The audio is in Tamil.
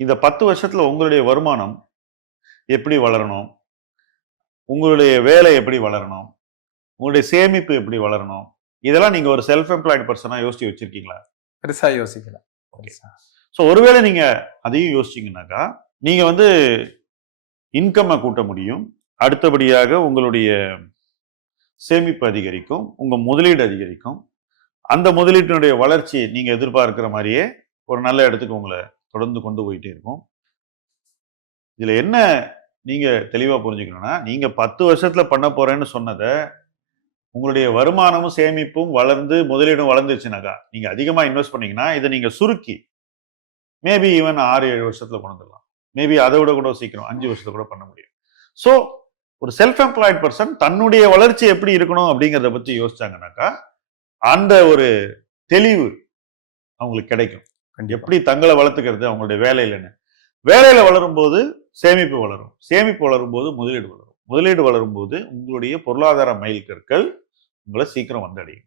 இந்த 10 வருஷத்துல உங்களுடைய வருமானம் எப்படி வளரணும்? உங்களுடைய வேலை எப்படி வளரணும்? உங்களுடைய சேமிப்பு எப்படி வளரணும்? இதெல்லாம் நீங்க ஒரு செல்ஃப் எம்ப்ளாய்டு பர்சனா யோசிச்சு வச்சிருக்கீங்களா? பெருசா யோசிக்கல. ஸோ ஒருவேளை நீங்க அதையும் யோசிச்சீங்கன்னாக்கா, நீங்க வந்து இன்கம்மை கூட்ட முடியும். அடுத்தபடியாக உங்களுடைய சேமிப்பு அதிகரிக்கும். உங்க முதலீடு அதிகரிக்கும். அந்த முதலீட்டினுடைய வளர்ச்சி நீங்க எதிர்பார்க்கிற மாதிரியே ஒரு நல்ல இடத்துக்கு உங்களை தொடர்ந்து கொண்டு போயிட்டே இருக்கும். இதுல என்ன நீங்க தெளிவா புரிஞ்சுக்கணும்னா, நீங்க 10 வருஷத்துல பண்ண போறேன்னு சொன்னதை உங்களுடைய வருமானமும் சேமிப்பும் வளர்ந்து முதலீடும் வளர்ந்துருச்சுனாக்கா, நீங்க அதிகமா இன்வெஸ்ட் பண்ணீங்கன்னா இதை நீங்க சுருக்கி மேபி ஈவன் 6-7 வருஷத்துல கொண்டு வந்துடலாம். மேபி அதை விட கூட சீக்கிரம் 5 வருஷத்துல கூட பண்ண முடியும். ஸோ ஒரு செல்ஃப் எம்ப்ளாய்டு பர்சன் தன்னுடைய வளர்ச்சி எப்படி இருக்கணும் அப்படிங்கிறத பத்தி யோசிச்சாங்கன்னாக்கா, அந்த ஒரு தெளிவு அவங்களுக்கு கிடைக்கும். எப்படி தங்களை வளர்த்துக்கிறது அவங்களுடைய வேலையிலன்னு. வேலையில வளரும் போது சேமிப்பு வளரும். சேமிப்பு வளரும் போது முதலீடு வளரும். முதலீடு வளரும் போது உங்களுடைய பொருளாதார மைல்கற்கள் உங்களை சீக்கிரம் வந்தடையும்.